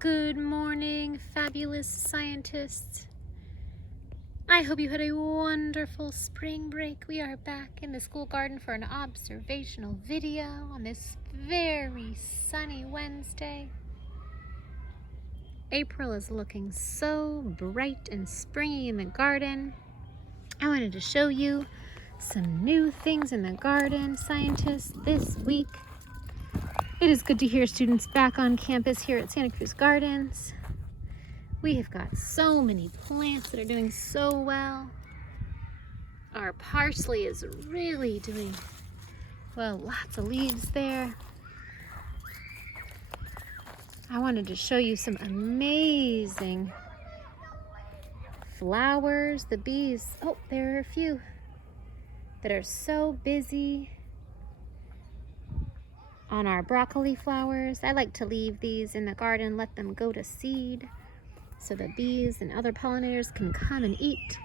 Good morning, fabulous scientists. I hope you had a wonderful spring break. We are back in the school garden for an observational video on this very sunny Wednesday. April is looking so bright and springy in the garden. I wanted to show you some new things in the garden, scientists, this week. It is good to hear students back on campus here at Santa Cruz Gardens. We have got so many plants that are doing so well. Our parsley is really doing well, lots of leaves there. I wanted to show you some amazing flowers. The bees, oh, there are a few that are so busy on our broccoli flowers. I like to leave these in the garden, let them go to seed so the bees and other pollinators can come and eat.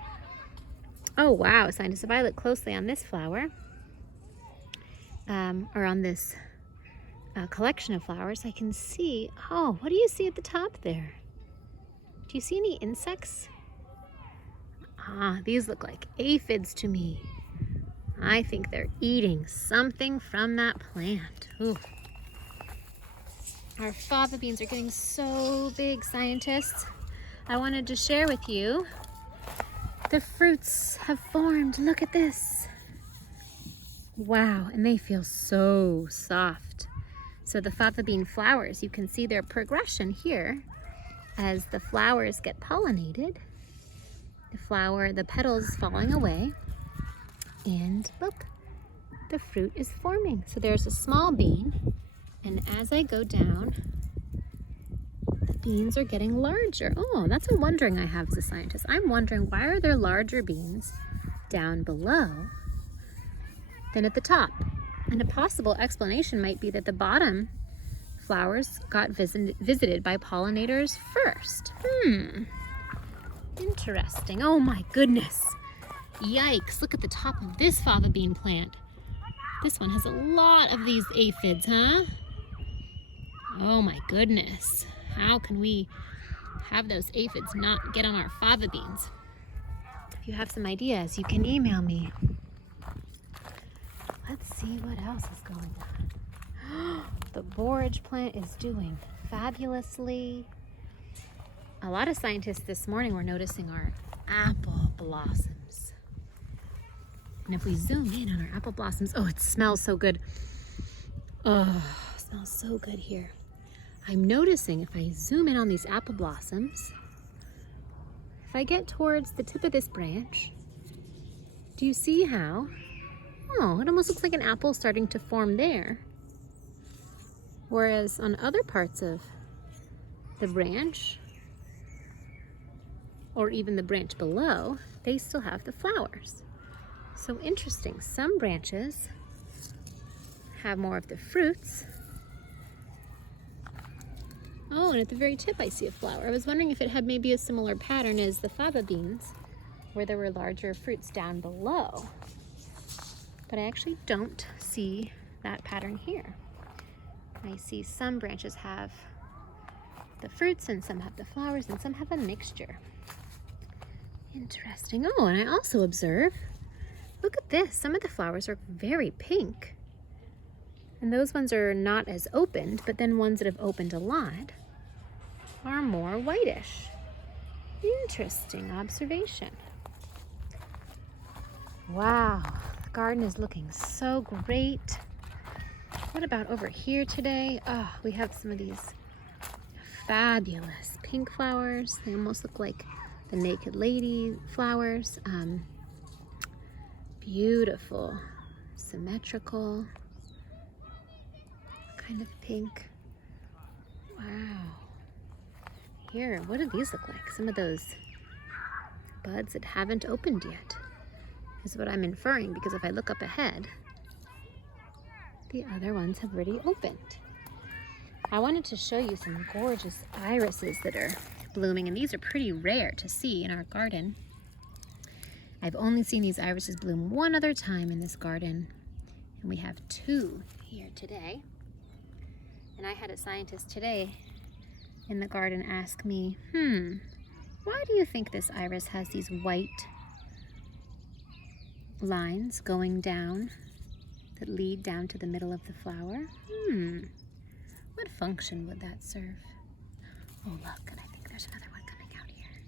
Oh wow, scientists, if I look closely on this flower, or on this collection of flowers, I can see, oh, what do you see at the top there? Do you see any insects? Ah, these look like aphids to me. I think they're eating something from that plant. Ooh. Our fava beans are getting so big, scientists. I wanted to share with you the fruits have formed. Look at this. Wow, and they feel so soft. So the fava bean flowers, you can see their progression here as the flowers get pollinated. The petals falling away. And look, the fruit is forming. So there's a small bean, and as I go down, the beans are getting larger. Oh, that's a wondering I have as a scientist. I'm wondering, why are there larger beans down below than at the top? And a possible explanation might be that the bottom flowers got visited by pollinators first. Interesting. Oh my goodness. Yikes, look at the top of this fava bean plant. This one has a lot of these aphids, huh? Oh my goodness. How can we have those aphids not get on our fava beans? If you have some ideas, you can email me. Let's see what else is going on. The borage plant is doing fabulously. A lot of scientists this morning were noticing our apple blossoms. And if we zoom in on our apple blossoms, oh, it smells so good. Oh, it smells so good here. I'm noticing if I zoom in on these apple blossoms, if I get towards the tip of this branch, do you see how? Oh, it almost looks like an apple starting to form there. Whereas on other parts of the branch, or even the branch below, they still have the flowers. So interesting, some branches have more of the fruits. Oh, and at the very tip I see a flower. I was wondering if it had maybe a similar pattern as the fava beans, where there were larger fruits down below. But I actually don't see that pattern here. I see some branches have the fruits and some have the flowers and some have a mixture. Interesting. Oh, and I also observe, look at this. Some of the flowers are very pink. And those ones are not as opened, but then ones that have opened a lot are more whitish. Interesting observation. Wow, the garden is looking so great. What about over here today? Oh, we have some of these fabulous pink flowers. They almost look like the naked lady flowers. Beautiful, symmetrical kind of pink. Wow. Here, what do these look like? Some of those buds that haven't opened yet is what I'm inferring, because if I look up ahead, the other ones have already opened. I wanted to show you some gorgeous irises that are blooming, and these are pretty rare to see in our garden. I've only seen these irises bloom one other time in this garden, and we have two here today. And I had a scientist today in the garden ask me, why do you think this iris has these white lines going down that lead down to the middle of the flower? What function would that serve? Oh, look, and I think there's another one coming out here.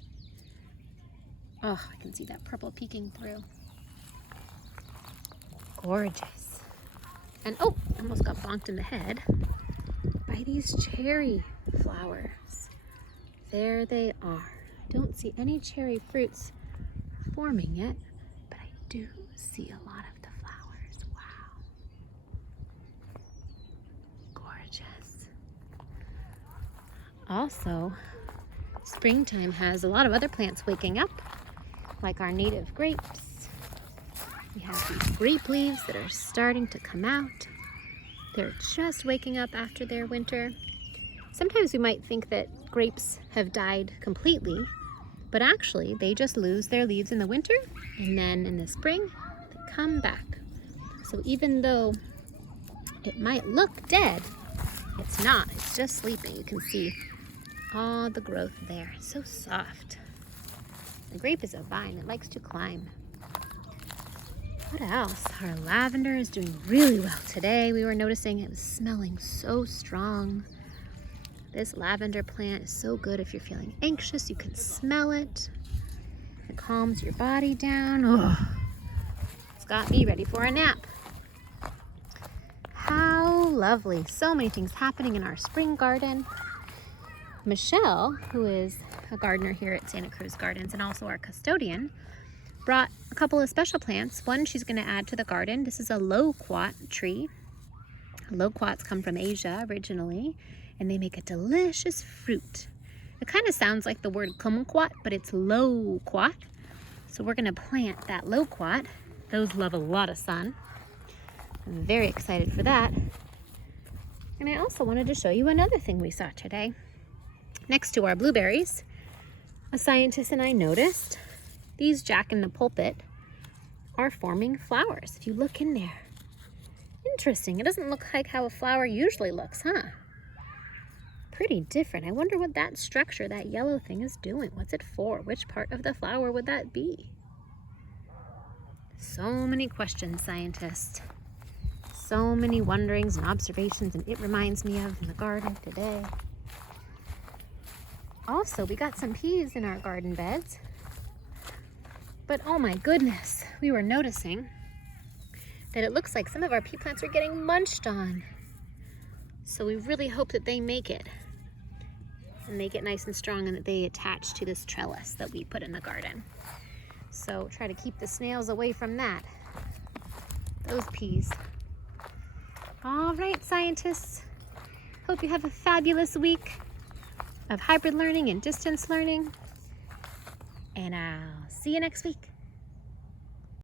Oh, I can see that purple peeking through. Gorgeous. And oh, I almost got bonked in the head by these cherry flowers. There they are. Don't see any cherry fruits forming yet, but I do see a lot of the flowers. Wow. Gorgeous. Also, springtime has a lot of other plants waking up, like our native grapes. We have these grape leaves that are starting to come out. They're just waking up after their winter. Sometimes we might think that grapes have died completely, but actually they just lose their leaves in the winter, and then in the spring they come back. So even though it might look dead, it's not. It's just sleeping. You can see all the growth there. It's so soft. The grape is a vine that likes to climb. What else? Our lavender is doing really well today. We were noticing it was smelling so strong. This lavender plant is so good if you're feeling anxious. You can smell it. It calms your body down. Oh, it's got me ready for a nap. How lovely. So many things happening in our spring garden. Michelle, who is a gardener here at Santa Cruz Gardens and also our custodian, brought a couple of special plants. One she's going to add to the garden. This is a loquat tree. Loquats come from Asia originally, and they make a delicious fruit. It kind of sounds like the word kumquat, but it's loquat. So we're going to plant that loquat. Those love a lot of sun. I'm very excited for that. And I also wanted to show you another thing we saw today. Next to our blueberries, a scientist and I noticed these jack-in-the-pulpit are forming flowers. If you look in there. Interesting. It doesn't look like how a flower usually looks, huh? Pretty different. I wonder what that structure, that yellow thing, is doing. What's it for? Which part of the flower would that be? So many questions, scientists. So many wonderings and observations, and it reminds me of in the garden today. Also, we got some peas in our garden beds. But oh my goodness, we were noticing that it looks like some of our pea plants are getting munched on. So we really hope that they make it and they get nice and strong and that they attach to this trellis that we put in the garden. So try to keep the snails away from that. Those peas. All right, scientists. Hope you have a fabulous week of hybrid learning and distance learning. And I'll see you next week.